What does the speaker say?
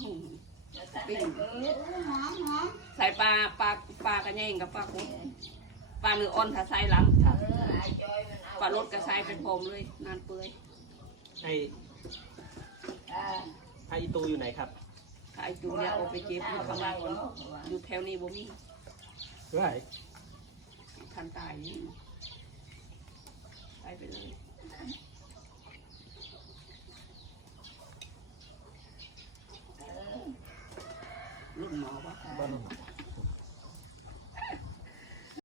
หุ่นปิ้งใส่ปลากระแยงกับปลากุ้งปลาเนื้ออ่อนถ้าใส่หลังปลารสกระใส่เป็นพรมเลยนานเปื่อยไอตูอยู่ไหนครับไอจูเนี่ยเอาไปเก็บอยู่ข้างล่างอยู่แถวนี้บ่มีไรทันตายไปเลย